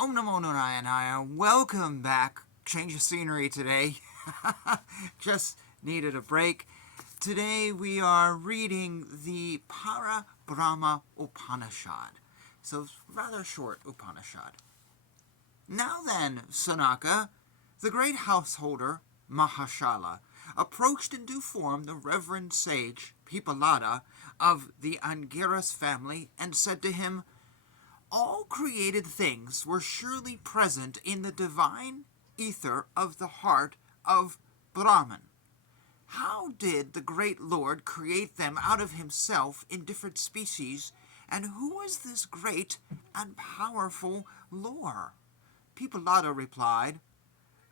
Om Namo Narayana. Welcome back. Change of scenery today. Just needed a break. Today we are reading the Para Brahma Upanishad. So, rather short Upanishad. Now then, Sanaka, the great householder, Mahashala, approached in due form the reverend sage, Pipalada, of the Angiras family, and said to him, all created things were surely present in the divine ether of the heart of Brahman. How did the great Lord create them out of himself in different species, and who is this great and powerful Lord? Pipalada replied,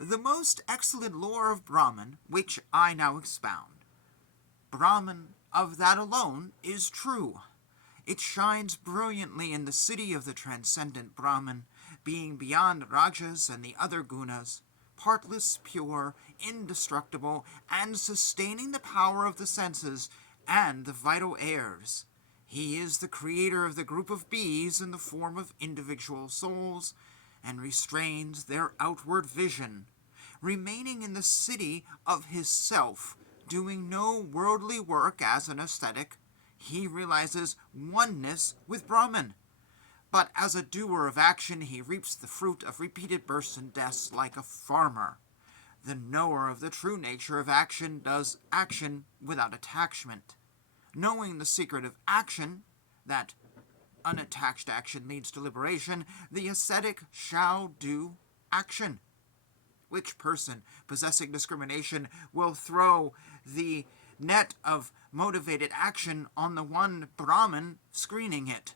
the most excellent lore of Brahman, which I now expound. Brahman of that alone is true. It shines brilliantly in the city of the transcendent Brahman, being beyond rajas and the other gunas, partless, pure, indestructible, and sustaining the power of the senses and the vital airs. He is the creator of the group of bees in the form of individual souls, and restrains their outward vision, remaining in the city of his self, doing no worldly work as an ascetic. He realizes oneness with Brahman. But as a doer of action, he reaps the fruit of repeated births and deaths like a farmer. The knower of the true nature of action does action without attachment. Knowing the secret of action, that unattached action leads to liberation, the ascetic shall do action. Which person possessing discrimination will throw the net of motivated action on the one Brahman screening it?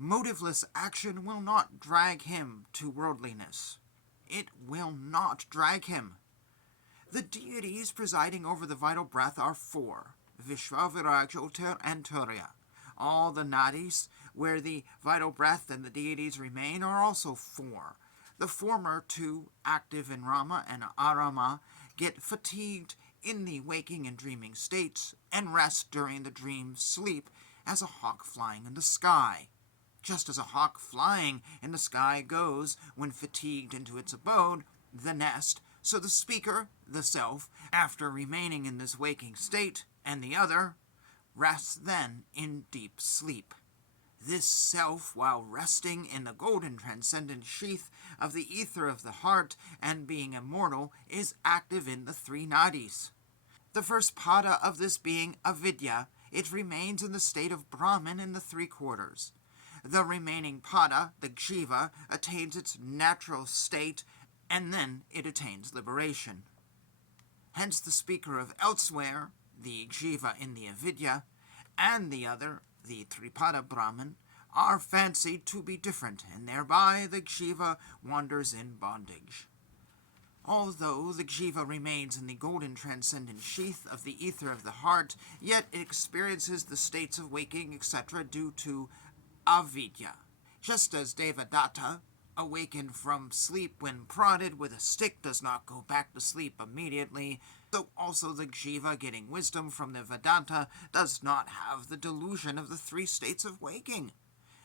Motiveless action will not drag him to worldliness. It will not drag him. The deities presiding over the vital breath are four: Vishva, Viraj, Utter, and Turiya. All the nadis, where the vital breath and the deities remain, are also four. The former two, active in Rama and Arama, get fatigued in the waking and dreaming states, and rest during the dream sleep as a hawk flying in the sky. Just as a hawk flying in the sky goes, when fatigued, into its abode, the nest, so the speaker, the self, after remaining in this waking state, and the other, rests then in deep sleep. This self, while resting in the golden transcendent sheath of the ether of the heart and being immortal, is active in the three nadis. The first pada of this being avidya, it remains in the state of Brahman in the three quarters. The remaining pada, the jiva, attains its natural state, and then it attains liberation. Hence the speaker of elsewhere, the jiva in the avidya, and the other, the Tripada Brahman, are fancied to be different, and thereby the jiva wanders in bondage. Although the jiva remains in the golden transcendent sheath of the ether of the heart, yet it experiences the states of waking, etc., due to avidya. Just as Devadatta, awakened from sleep when prodded with a stick, does not go back to sleep immediately, so also the jiva, getting wisdom from the Vedanta, does not have the delusion of the three states of waking.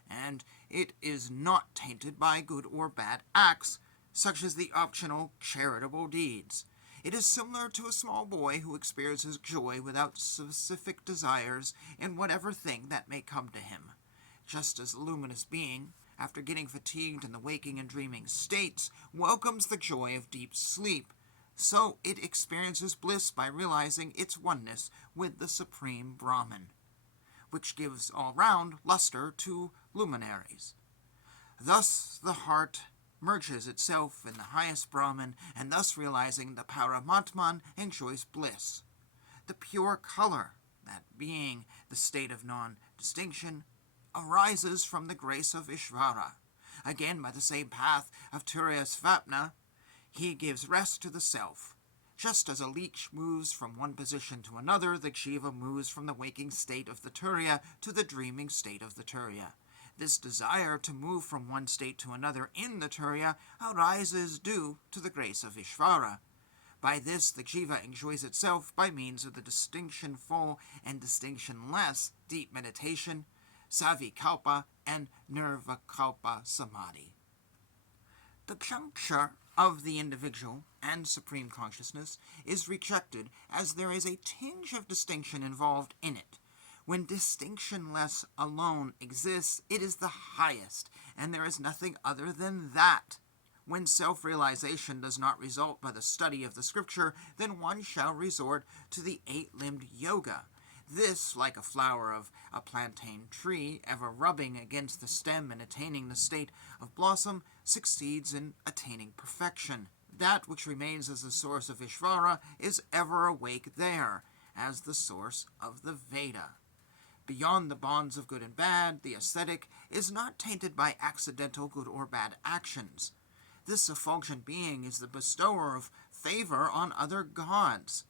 And it is not tainted by good or bad acts, such as the optional charitable deeds. It is similar to a small boy who experiences joy without specific desires in whatever thing that may come to him. Just as a luminous being, after getting fatigued in the waking and dreaming states, welcomes the joy of deep sleep, so it experiences bliss by realizing its oneness with the Supreme Brahman, which gives all-round luster to luminaries. Thus the heart merges itself in the highest Brahman, and thus realizing the Paramatman enjoys bliss. The pure color, that being the state of non-distinction, arises from the grace of Ishvara. Again, by the same path of Turiya Svapna, he gives rest to the self. Just as a leech moves from one position to another, the jiva moves from the waking state of the Turiya to the dreaming state of the Turiya. This desire to move from one state to another in the Turiya arises due to the grace of Ishvara. By this, the jiva enjoys itself by means of the distinction-full and distinction-less deep meditation, savikalpa, and nirvikalpa samadhi. The juncture of the individual and supreme consciousness is rejected as there is a tinge of distinction involved in it. When distinctionless alone exists, it is the highest, and there is nothing other than that. When self-realization does not result by the study of the scripture, then one shall resort to the eight-limbed yoga. This, like a flower of a plantain tree, ever rubbing against the stem and attaining the state of blossom, succeeds in attaining perfection. That which remains as the source of Ishvara is ever awake there, as the source of the Veda. Beyond the bonds of good and bad, the ascetic is not tainted by accidental good or bad actions. This effulgent being is the bestower of favor on other gods.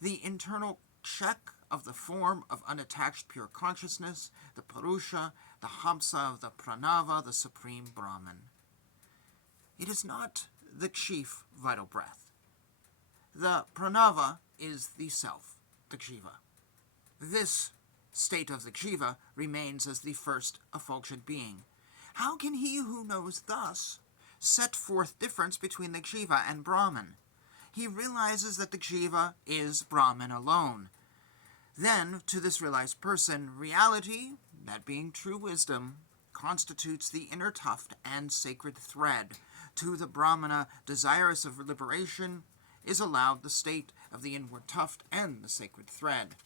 The internal check of the form of unattached pure consciousness, the Purusha, the Hamsa of the Pranava, the Supreme Brahman. It is not the chief vital breath. The Pranava is the self, the Jiva. This state of the Jiva remains as the first effulgent being. How can he who knows thus set forth difference between the Jiva and Brahman? He realizes that the Jiva is Brahman alone. Then, to this realized person, reality, that being true wisdom, constitutes the inner tuft and sacred thread. To the Brahmana, desirous of liberation, is allowed the state of the inward tuft and the sacred thread.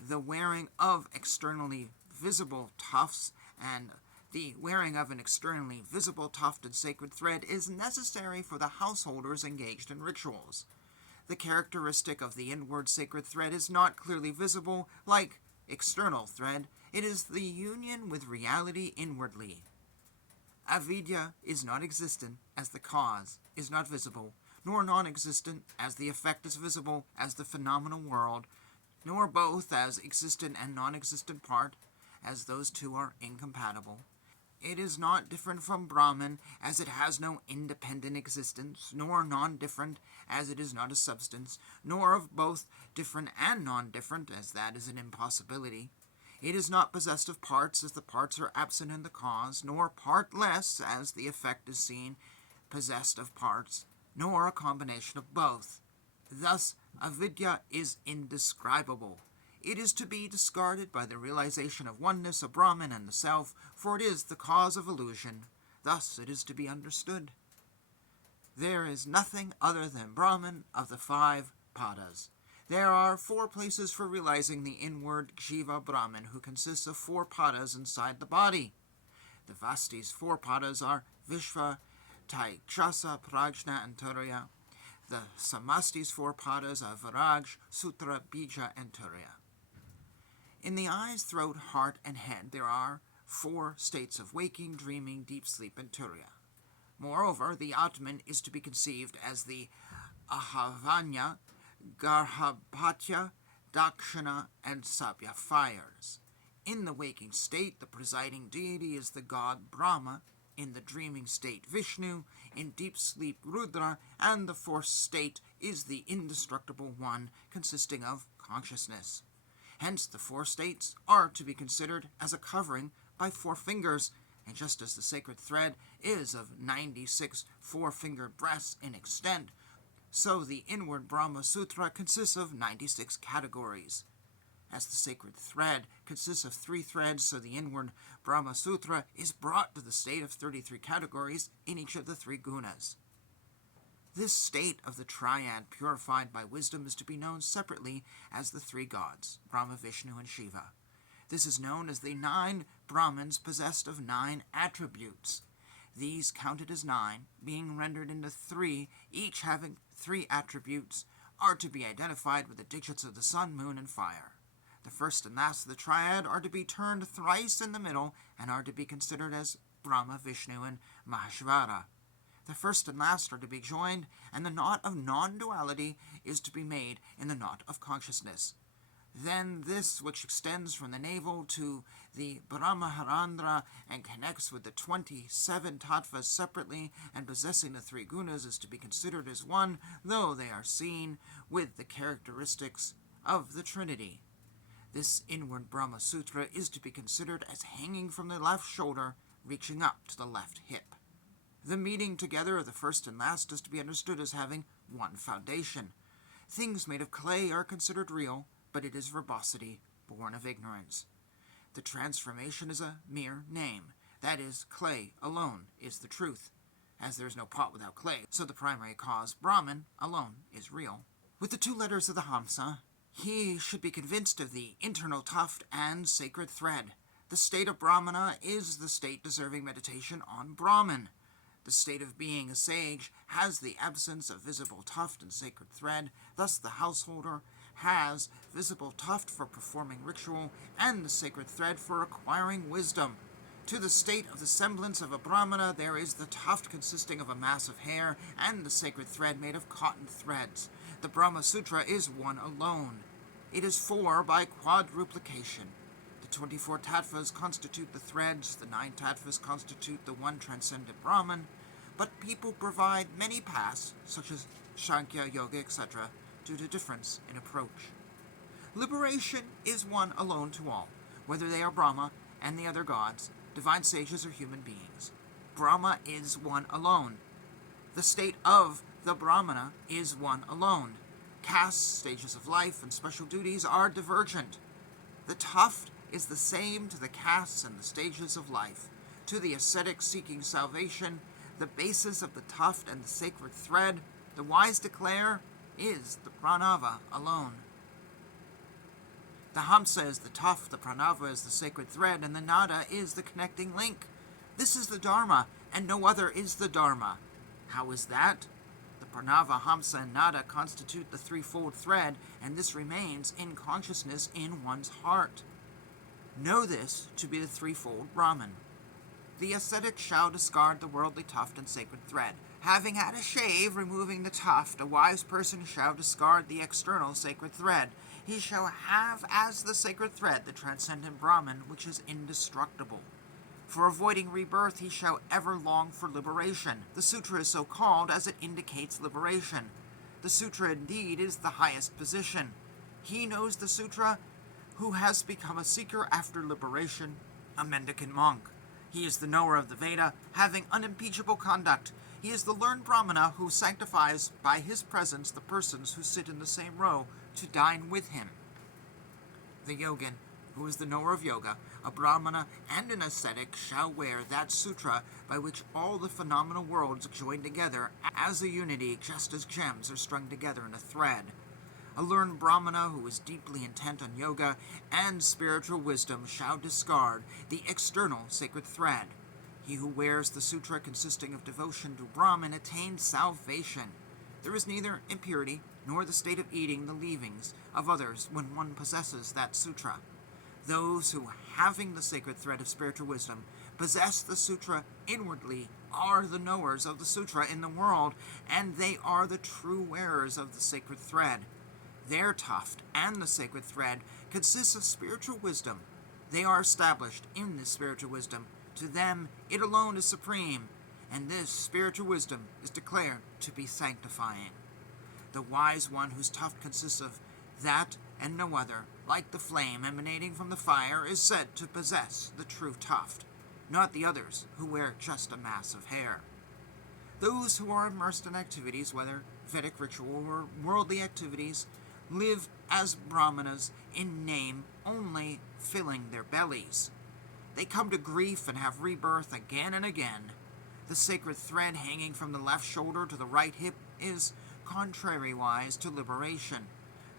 The wearing of externally visible tufts and the wearing of an externally visible tufted sacred thread is necessary for the householders engaged in rituals. The characteristic of the inward sacred thread is not clearly visible like external thread. It is the union with reality inwardly. Avidya is not existent as the cause is not visible, nor non-existent as the effect is visible as the phenomenal world, nor both as existent and non-existent part, as those two are incompatible. It is not different from Brahman, as it has no independent existence, nor non-different, as it is not a substance, nor of both different and non-different, as that is an impossibility. It is not possessed of parts, as the parts are absent in the cause, nor partless, as the effect is seen possessed of parts, nor a combination of both. Thus, avidya is indescribable. It is to be discarded by the realization of oneness of Brahman and the self, for it is the cause of illusion. Thus it is to be understood. There is nothing other than Brahman of the 5 padas. There are 4 places for realizing the inward Jiva Brahman, who consists of 4 padas inside the body. The Vasti's 4 padas are Vishva, Taikshasa, Prajna, and Turiya. The Samasti's 4 padas are Viraj, Sutra, Bija, and Turiya. In the eyes, throat, heart, and head, there are 4 states of waking, dreaming, deep sleep, and Turiya. Moreover, the Atman is to be conceived as the Ahavanya, Garhabhatya, Dakshina, and Sabya fires. In the waking state, the presiding deity is the god Brahma, in the dreaming state Vishnu, in deep sleep Rudra, and the 4th state is the indestructible one, consisting of consciousness. Hence, the 4 states are to be considered as a covering by 4 fingers, and just as the sacred thread is of 96 4-fingered breaths in extent, so the inward Brahma Sutra consists of 96 categories. As the sacred thread consists of 3 threads, so the inward Brahma Sutra is brought to the state of 33 categories in each of the 3 gunas. This state of the triad purified by wisdom is to be known separately as the 3 gods, Brahma, Vishnu, and Shiva. This is known as the 9 Brahmans possessed of 9 attributes. These, counted as 9, being rendered into 3, each having 3 attributes, are to be identified with the digits of the sun, moon, and fire. The first and last of the triad are to be turned thrice in the middle and are to be considered as Brahma, Vishnu, and Maheshvara. The first and last are to be joined, and the knot of non-duality is to be made in the knot of consciousness. Then this, which extends from the navel to the Brahmaharandra and connects with the 27 tattvas separately and possessing the 3 gunas, is to be considered as one, though they are seen with the characteristics of the Trinity. This inward Brahma Sutra is to be considered as hanging from the left shoulder, reaching up to the left hip. The meeting together of the first and last is to be understood as having one foundation. Things made of clay are considered real, but it is verbosity, born of ignorance. The transformation is a mere name. That is, clay alone is the truth, as there is no pot without clay, so the primary cause, Brahman, alone is real. With the two letters of the Hamsa, he should be convinced of the internal tuft and sacred thread. The state of Brahmana is the state deserving meditation on Brahman. The state of being a sage has the absence of visible tuft and sacred thread, thus the householder has visible tuft for performing ritual and the sacred thread for acquiring wisdom. To the state of the semblance of a Brahmana there is the tuft consisting of a mass of hair and the sacred thread made of cotton threads. The Brahma Sutra is one alone. It is four by quadruplication. The 24 tattvas constitute the threads, the 9 tattvas constitute the one transcendent Brahman, but people provide many paths, such as Sankhya, Yoga, etc., due to difference in approach. Liberation is one alone to all, whether they are Brahma and the other gods, divine sages, or human beings. Brahma is one alone. The state of the Brahmana is one alone. Castes, stages of life, and special duties are divergent. The tuft is the same to the castes and the stages of life. To the ascetic seeking salvation, the basis of the tuft and the sacred thread, the wise declare, is the pranava alone. The Hamsa is the tuft, the pranava is the sacred thread, and the nada is the connecting link. This is the Dharma, and no other is the Dharma. How is that? The pranava, Hamsa, and nada constitute the threefold thread, and this remains in consciousness in one's heart. Know this to be the threefold Brahman. The ascetic shall discard the worldly tuft and sacred thread. Having had a shave, removing the tuft, a wise person shall discard the external sacred thread. He shall have as the sacred thread the transcendent Brahman, which is indestructible. For avoiding rebirth, he shall ever long for liberation. The sutra is so called as it indicates liberation. The sutra indeed is the highest position. He knows the sutra who has become a seeker after liberation, a mendicant monk. He is the knower of the Veda, having unimpeachable conduct. He is the learned Brahmana who sanctifies by his presence the persons who sit in the same row to dine with him. The yogin, who is the knower of yoga, a Brahmana and an ascetic, shall wear that sutra by which all the phenomenal worlds join together as a unity, just as gems are strung together in a thread. A learned Brahmana who is deeply intent on yoga and spiritual wisdom shall discard the external sacred thread. He who wears the sutra consisting of devotion to Brahman attains salvation. There is neither impurity nor the state of eating the leavings of others when one possesses that sutra. Those who, having the sacred thread of spiritual wisdom, possess the sutra inwardly are the knowers of the sutra in the world, and they are the true wearers of the sacred thread. Their tuft and the sacred thread consists of spiritual wisdom. They are established in this spiritual wisdom. To them, it alone is supreme, and this spiritual wisdom is declared to be sanctifying. The wise one whose tuft consists of that and no other, like the flame emanating from the fire, is said to possess the true tuft, not the others who wear just a mass of hair. Those who are immersed in activities, whether Vedic ritual or worldly activities, live as Brahmanas in name only, filling their bellies. They come to grief and have rebirth again and again. The sacred thread hanging from the left shoulder to the right hip is contrariwise to liberation.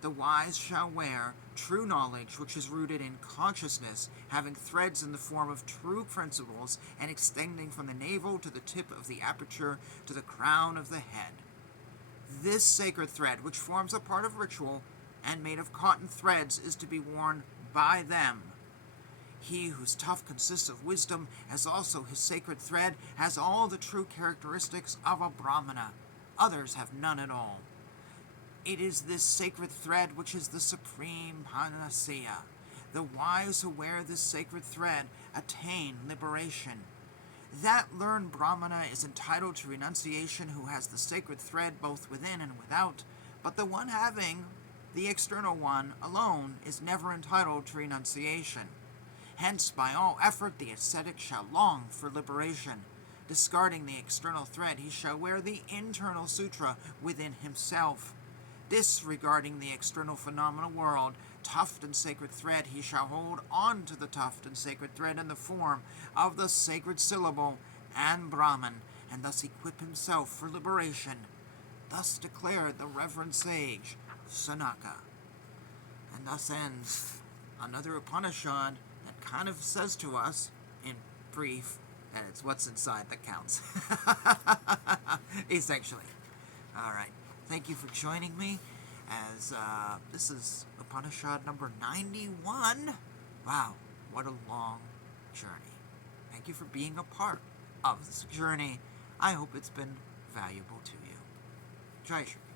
The wise shall wear true knowledge which is rooted in consciousness, having threads in the form of true principles and extending from the navel to the tip of the aperture to the crown of the head. This sacred thread, which forms a part of ritual and made of cotton threads, is to be worn by them. He whose tuft consists of wisdom, as also his sacred thread, has all the true characteristics of a Brahmana. Others have none at all. It is this sacred thread which is the supreme panacea. The wise who wear this sacred thread attain liberation. That learned Brahmana is entitled to renunciation who has the sacred thread both within and without, but the one having the external one alone is never entitled to renunciation. Hence, by all effort, the ascetic shall long for liberation. Discarding the external thread, he shall wear the internal sutra within himself. Disregarding the external phenomenal world, tough and sacred thread, he shall hold on to the tough and sacred thread in the form of the sacred syllable and Brahman, and thus equip himself for liberation. Thus declared the reverend sage Sanaka. And thus ends another Upanishad that kind of says to us, in brief, that it's what's inside that counts. Essentially. Alright. Thank you for joining me as this is Upanishad number 91. Wow, what a long journey. Thank you for being a part of this journey. I hope it's been valuable to you. Jai Shri.